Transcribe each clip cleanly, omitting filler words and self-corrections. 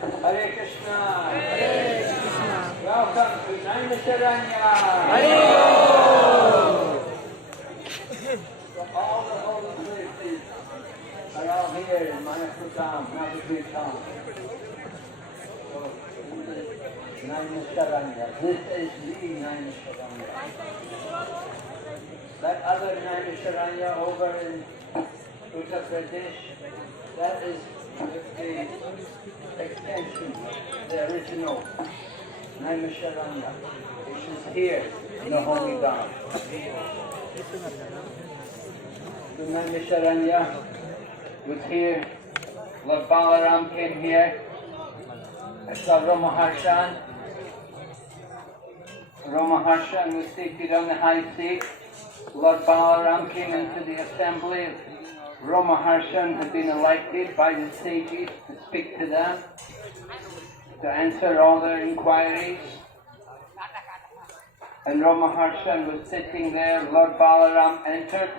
Hare Krishna. Hare Krishna. Welcome to Naimisharanya. Hare So all the holy places are all here in Manapurtam, Navadwip. So this is Naimisharanya. This is the Naimisharanya. That other Naimisharanya over in Uttar Pradesh, that is the extension, the original Naimisharanya, which is here in the holy Dham. The Naimisharanya was here. Lord Balaram came here. I saw Ramaharshan. Ramaharshan was seated on the high seat. Lord Balaram came into the assembly. Ramaharshan had been elected by the sages to speak to them, to answer all their inquiries. And Ramaharshan was sitting there. Lord Balaram entered,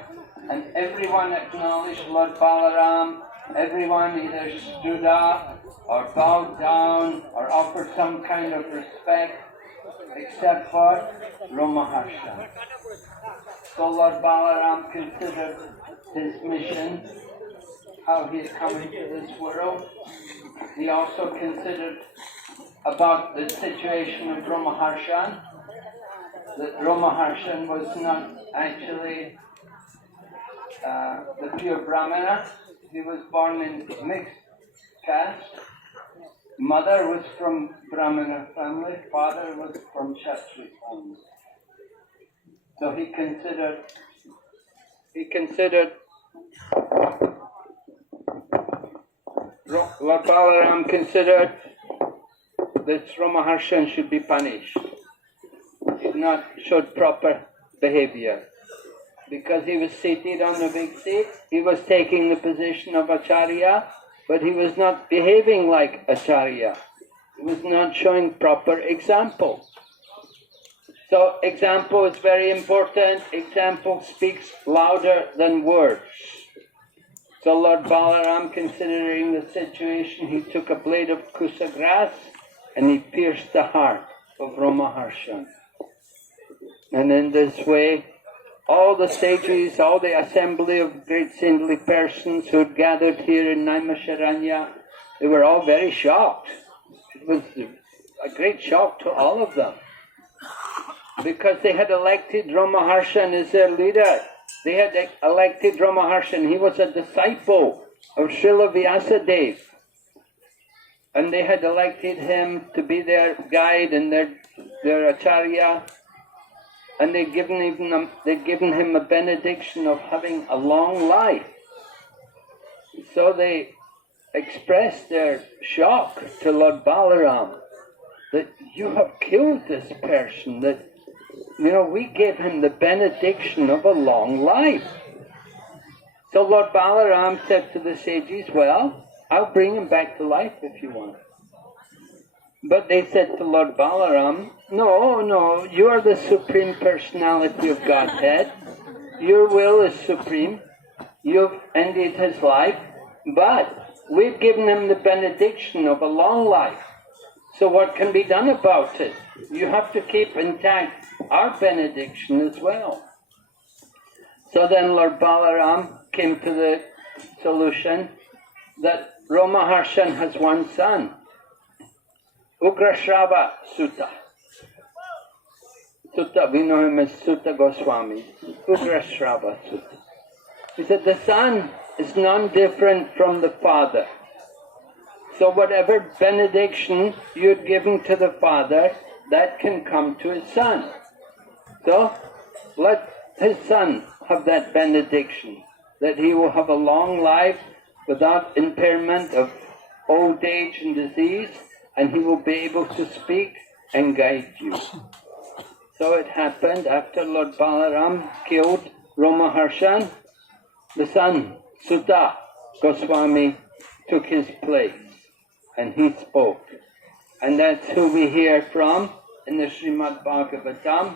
and everyone acknowledged Lord Balaram. Everyone either stood up or bowed down or offered some kind of respect, except for Ramaharshan. So Lord Balaram considered his mission, how he is coming to this world. He also considered about the situation of Ramaharshan, that Ramaharshan was not actually the pure Brahmana. He was born in mixed caste. Mother was from Brahmana family, father was from Kshatriya family. So he considered Lord Balaram considered that Ramaharshan should be punished. He did not show proper behavior. Because he was seated on the big seat, he was taking the position of Acharya, but he was not behaving like Acharya. He was not showing proper example. So example is very important. Example speaks louder than words. So Lord Balaram, considering the situation, he took a blade of kusa grass and he pierced the heart of Ramaharshan. And in this way, all the sages, all the assembly of great saintly persons who had gathered here in Naimisharanya, they were all very shocked. It was a great shock to all of them. Because they had elected Ramaharshan as their leader. They had elected Ramaharshan. He was a disciple of Srila Vyasadeva. And they had elected him to be their guide and their Acharya. And they'd given him a benediction of having a long life. So they expressed their shock to Lord Balaram that you have killed this person, that we gave him the benediction of a long life. So Lord Balaram said to the sages, well, I'll bring him back to life if you want. But they said to Lord Balaram, no, you are the Supreme Personality of Godhead. Your will is supreme. You've ended his life, but we've given him the benediction of a long life. So what can be done about it? You have to keep intact our benediction as well. So then Lord Balaram came to the solution that Ramaharshan has one son, Ugrashrava Sutta. Sutta, we know him as Sutta Goswami. Ugrashrava Sutta. He said the son is non-different from the father. So whatever benediction you'd given to the father, that can come to his son. So let his son have that benediction, that he will have a long life without impairment of old age and disease, and he will be able to speak and guide you. So it happened after Lord Balaram killed Ramaharshan, the son, Sutta Goswami, took his place and he spoke. And that's who we hear from in the Srimad Bhagavatam,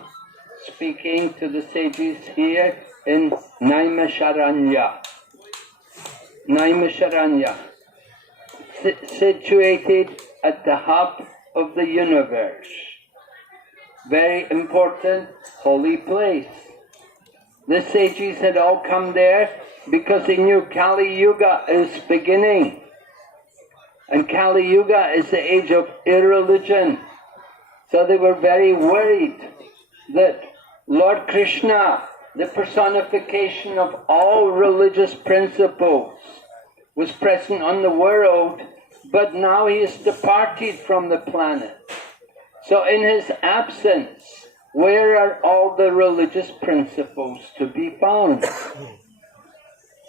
speaking to the sages here in Naimisharanya. Naimisharanya, situated at the hub of the universe. Very important, holy place. The sages had all come there because they knew Kali Yuga is beginning. And Kali Yuga is the age of irreligion. So they were very worried that Lord Krishna, the personification of all religious principles, was present on the world, but now he has departed from the planet. So in his absence, where are all the religious principles to be found?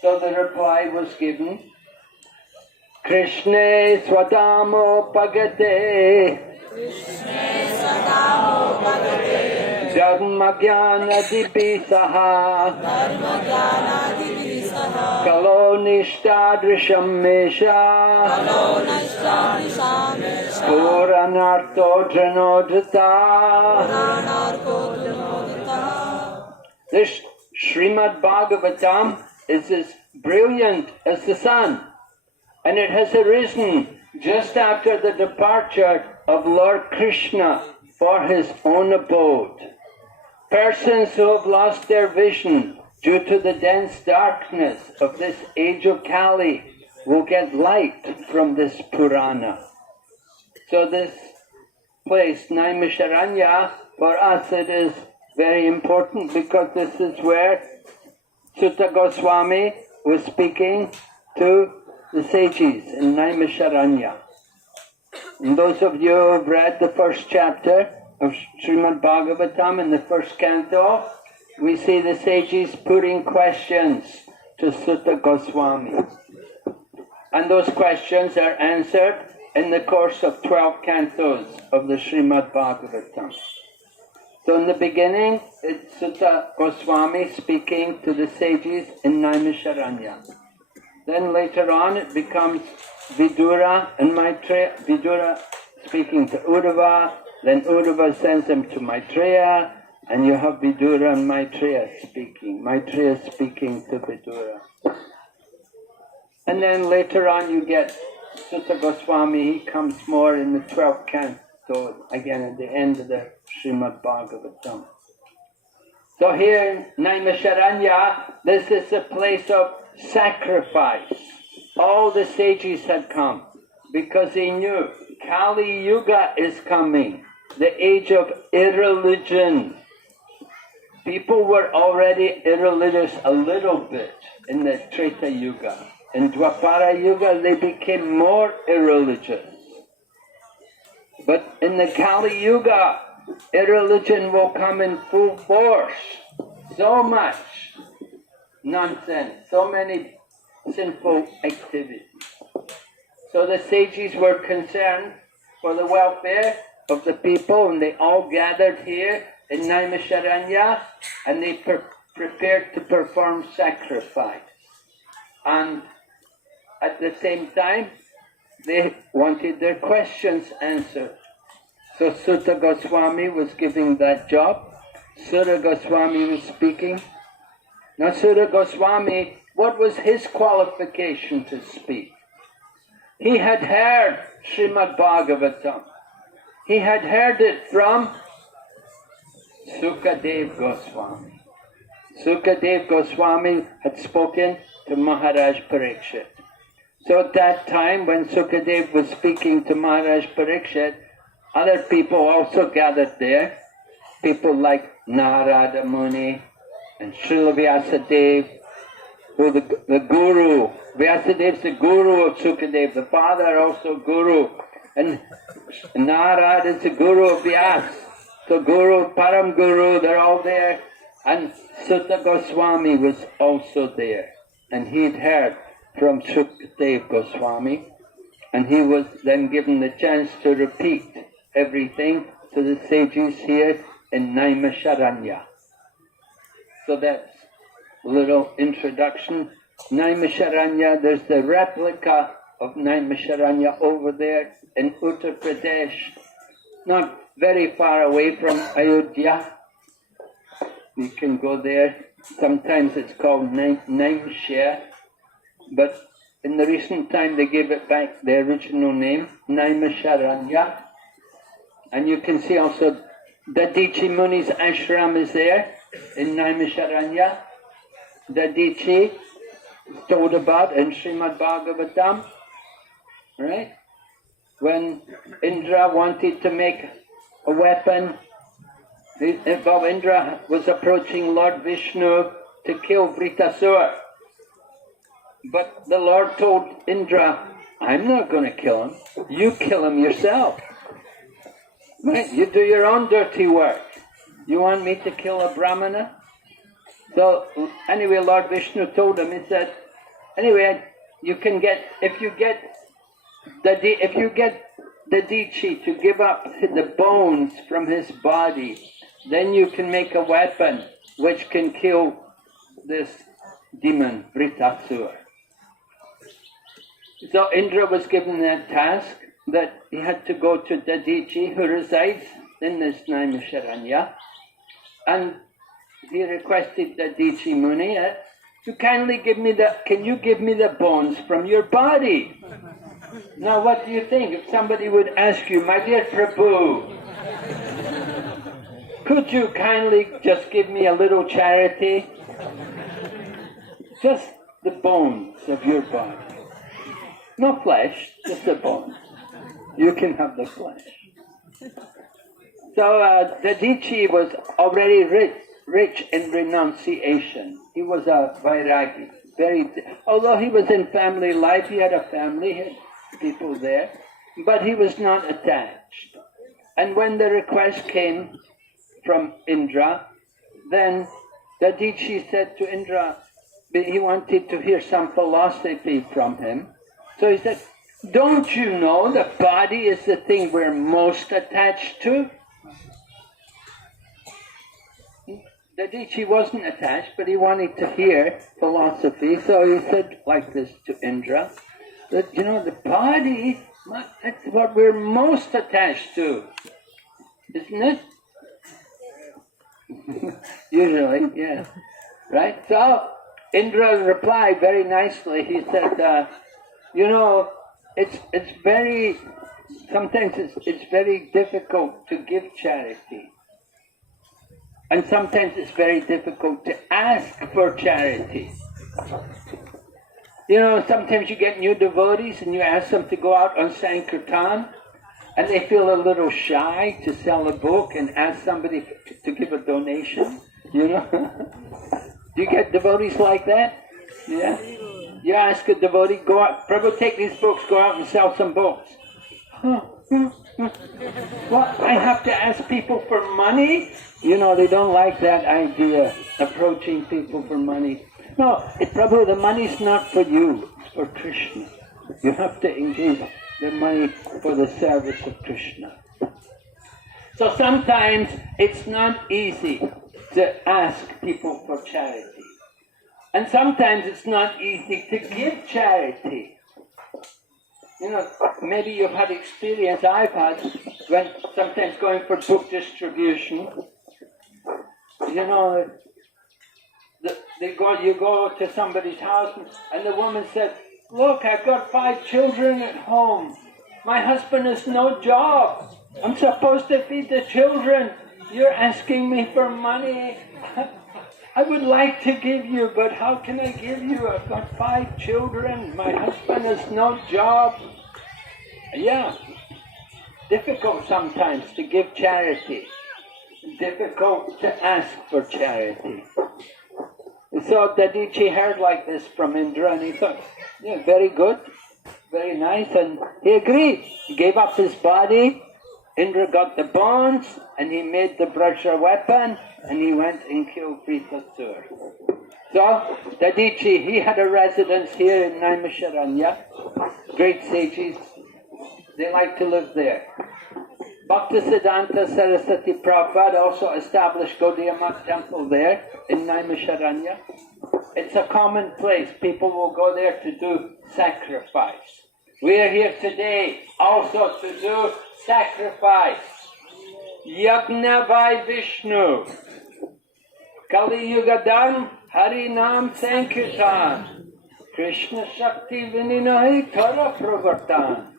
So the reply was given, Krishna Swadamo Pagate Dharma Jnana Dipisaha Kalo Nishtadrisham Mesha Puranarto Janodata. This Srimad Bhagavatam is as brilliant as the sun, and it has arisen just after the departure of Lord Krishna for his own abode. Persons who have lost their vision due to the dense darkness of this age of Kali will get light from this Purana. So this place, Naimisharanya, for us it is very important because this is where Sutta Goswami was speaking to the sages in Naimisharanya. And those of you who have read the first chapter of Srimad Bhagavatam in the first canto, we see the sages putting questions to Sutta Goswami. And those questions are answered in the course of 12 cantos of the Srimad Bhagavatam. So in the beginning, it's Sutta Goswami speaking to the sages in Naimisharanya. Then later on it becomes Vidura and Maitreya, Vidura speaking to Uddhava, then Uddhava sends him to Maitreya, and you have Vidura and Maitreya speaking to Vidura. And then later on you get Sutta Goswami, he comes more in the 12th canto, again at the end of the Srimad Bhagavatam. So here in Naimisharanya, this is a place of sacrifice. All the sages had come because they knew Kali Yuga is coming, the age of irreligion. People were already irreligious a little bit in the Treta Yuga. In Dwapara Yuga they became more irreligious. But in the Kali Yuga, irreligion will come in full force. So much nonsense, so many sinful activities. So the sages were concerned for the welfare of the people, and they all gathered here in Naimisharanya, and they prepared to perform sacrifice. And at the same time, they wanted their questions answered. So Sutta Goswami was giving that job. Sutta Goswami was speaking. Now Sutta Goswami, what was his qualification to speak? He had heard Srimad Bhagavatam. He had heard it from Sukadev Goswami. Sukadev Goswami had spoken to Maharaj Parikshit. So at that time when Sukadev was speaking to Maharaj Parikshit, other people also gathered there. People like Narada Muni and Srila Vyasadeva, who the guru. Vyasadeva is the guru of Sukadev, the father also guru. And Narada is the guru of Vyas. So Guru, Param Guru, they're all there. And Sutta Goswami was also there. And he'd heard from Sukadev Goswami. And he was then given the chance to repeat everything to the sages here in Naimisharanya. So that's a little introduction. Naimisharanya, there's the replica of Naimisharanya over there in Uttar Pradesh, not very far away from Ayodhya. You can go there. Sometimes it's called Naimshare, but In the recent time they gave it back the original name, Naimisharanya. And you can see also Dadichi Muni's ashram is there in Naimisharanya. Dadichi is told about in Srimad Bhagavatam, right? When Indra wanted to make a weapon, Bob Indra was approaching Lord Vishnu to kill Vritasura. But the Lord told Indra, I'm not going to kill him. You kill him yourself. Right? You do your own dirty work. You want me to kill a Brahmana? So anyway, Lord Vishnu told him, he said, anyway, you can get, if you get the Dichi to give up the bones from his body, then you can make a weapon which can kill this demon, Vritasura. So Indra was given that task that he had to go to Dadichi, who resides in this Naimisharanya, and he requested Dadichi Muni, can you give me the bones from your body? Now what do you think if somebody would ask you, my dear Prabhu, could you kindly just give me a little charity? Just the bones of your body. No flesh, just the bones. You can have the flesh. So Dadichi was already rich in renunciation. He was a Vairagi. Although he was in family life, he had a family, he had people there, but he was not attached. And when the request came from Indra, then Dadichi said to Indra, he wanted to hear some philosophy from him. So he said, don't you know the body is the thing we're most attached to? Dadichi wasn't attached, but he wanted to hear philosophy, so he said like this to Indra, that, the body, that's what we're most attached to, isn't it? Usually, yeah. Right? So Indra replied very nicely. He said, sometimes it's very difficult to give charity. And sometimes it's very difficult to ask for charity. Sometimes you get new devotees and you ask them to go out on Sankirtan and they feel a little shy to sell a book and ask somebody to give a donation, Do you get devotees like that? Yeah? You ask a devotee, go out, Prabhu, take these books, go out and sell some books. What, I have to ask people for money? They don't like that idea, approaching people for money. No, Prabhu, the money's not for you, it's for Krishna. You have to engage the money for the service of Krishna. So sometimes it's not easy to ask people for charity. And sometimes it's not easy to give charity. Maybe you've had experience, I've had, when sometimes going for book distribution, you go to somebody's house and the woman said, look, I've got 5 children at home. My husband has no job. I'm supposed to feed the children. You're asking me for money. I would like to give you, but how can I give you? I've got 5 children. My husband has no job. Yeah, difficult sometimes to give charity. Difficult to ask for charity. So Dadichi heard like this from Indra and he thought, yeah, very good, very nice, and he agreed. He gave up his body, Indra got the bones, and he made the Brajra weapon, and he went and killed Vritasura. So Dadichi, he had a residence here in Naimisharanya. Great sages, they like to live there. Bhaktisiddhanta Saraswati Prabhupada also established Gaudiya Math temple there in Naimisharanya. It's a common place. People will go there to do sacrifice. We are here today also to do sacrifice. Yagna by Vishnu. Kali Yugadam Harinam Sankirtan. Krishna Shakti Vininahi Tara Pravartan.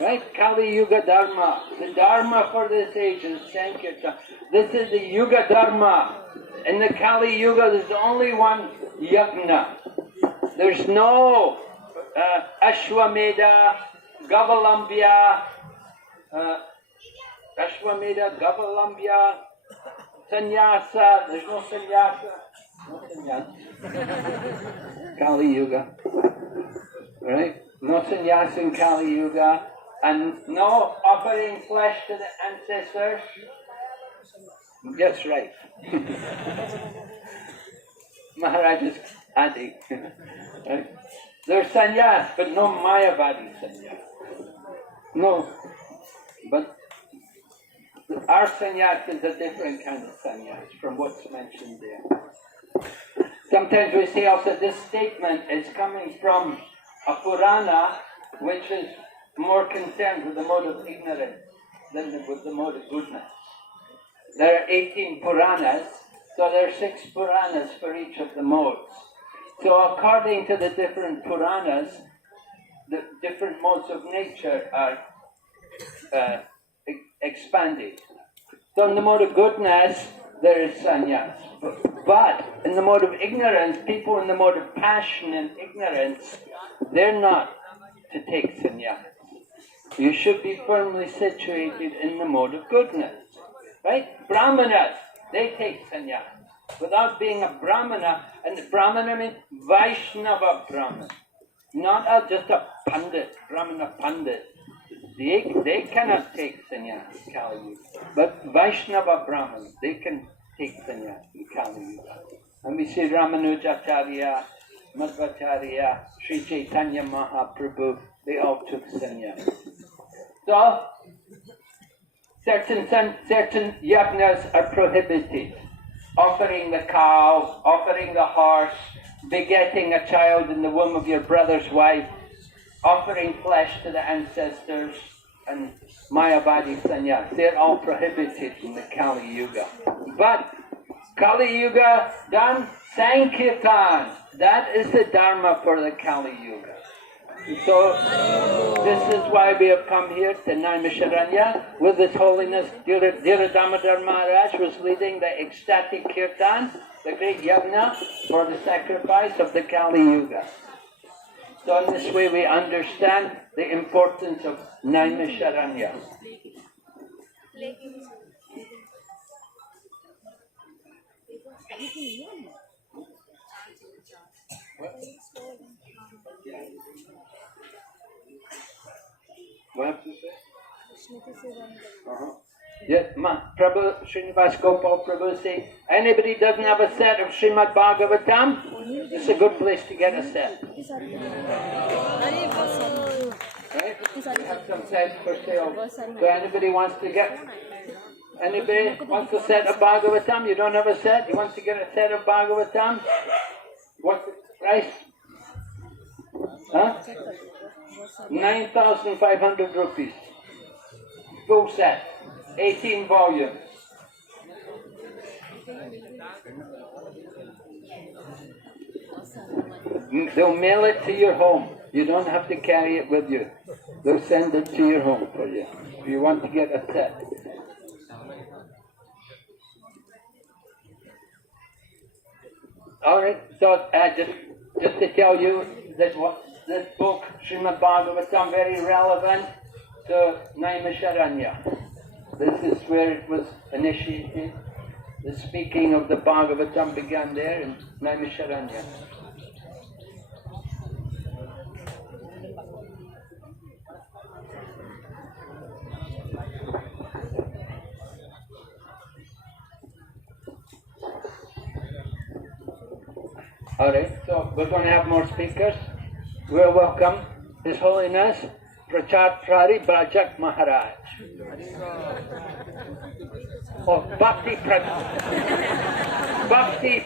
Right? Kali Yuga Dharma. The Dharma for this age is Sankirtan. This is the Yuga Dharma. In the Kali Yuga, there's only one yajna. There's no Ashwamedha, Gavalambya, Sannyasa. There's no sannyasa. No sannyasa. Kali Yuga. Right? No sannyasa in Kali Yuga. And no offering flesh to the ancestors. That's right. Maharaj is adding. Right? There's sannyas, but no Mayavadi sannyas. No. But our sannyas is a different kind of sannyas from what's mentioned there. Sometimes we say also this statement is coming from a Purana which is more concerned with the mode of ignorance than with the mode of goodness. There are 18 Puranas, so there are 6 Puranas for each of the modes. So according to the different Puranas, the different modes of nature are expanded. So in the mode of goodness, there is sannyas. But in the mode of ignorance, people in the mode of passion and ignorance, they're not to take sannyas. You should be firmly situated in the mode of goodness. Right? Brahmanas, they take sannyas. Without being a Brahmana, and Brahmana means Vaishnava Brahman. Not just a Pandit, Brahmana Pandit. They cannot take sannyas in Kali Yuga. But Vaishnava Brahman, they can take sannyas in Kali Yuga. And we see Ramanujacharya, Madhvacharya, Sri Chaitanya Mahaprabhu, they all took sannyas. So, certain yajnas are prohibited. Offering the cow, offering the horse, begetting a child in the womb of your brother's wife, offering flesh to the ancestors, and Mayavadi sannyas. They're all prohibited in the Kali Yuga. But Kali Yuga done Sankirtan. That is the Dharma for the Kali Yuga. So, this is why we have come here to Naimisharanya with His Holiness Dhira Damodar Maharaj was leading the ecstatic kirtan, the great yajna for the sacrifice of the Kali Yuga. So in this way we understand the importance of Naimisharanya. What have to say? Yes, Prabhu, Srinivas Gopal Prabhu say, anybody doesn't have a set of Srimad Bhagavatam, it's a good place to get a set. Right? We have some sets for sale. So anybody wants a set of Bhagavatam? You don't have a set? You want to get a set of Bhagavatam? What's the price? Huh? 9,500 rupees. Full set. 18 volumes. They'll mail it to your home. You don't have to carry it with you. They'll send it to your home for you. If you want to get a set. Alright, so just to tell you that this book, Srimad Bhagavatam, very relevant to Naimisharanya. This is where it was initiated. The speaking of the Bhagavatam began there in Naimisharanya. Alright, so we're going to have more speakers. We'll welcome His Holiness Prachar Paribrajak Maharaj. Oh, Bhakti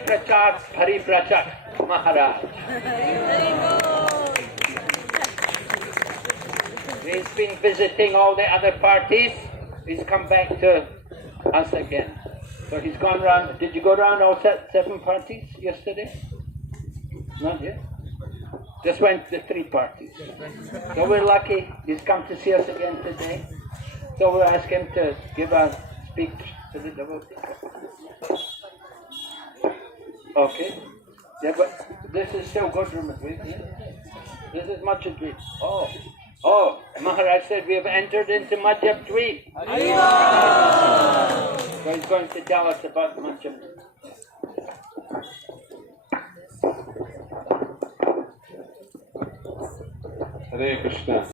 Prachar Paribrajak Maharaj. He's been visiting all the other parties. He's come back to us again. So he's gone round. Did you go round all 7 parties yesterday? Not yet. Just went to 3 parties. So we're lucky he's come to see us again today. So we'll ask him to give a speech to the devotees. Okay. Yeah, but this is still good, Navadwip. This is Madhyadvip. Oh, Maharaj said we have entered into Madhyadvip. So he's going to tell us about Madhyadvip. Hare Krishna.